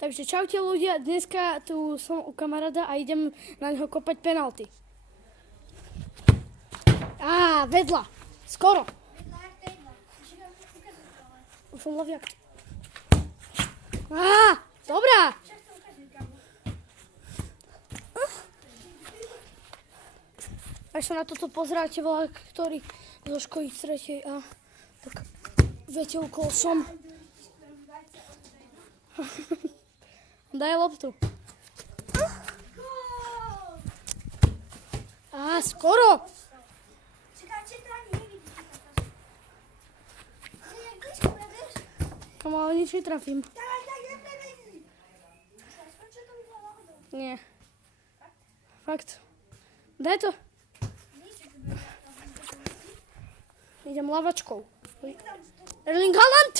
Takže čaute ľudia, dneska tu som u kamaráda a idem na neho kopať penalty. Vedľa, skoro. Už som laviak. Dobrá. Až sa na toto pozeráte, veľa, ktorý zo školy tretej a tak viete, ukol som. Daj loptu. Skoro. Kamo, ale nič netrafím. Nie. Fakt. Daj to. Idem lavačkou. Erling Haaland!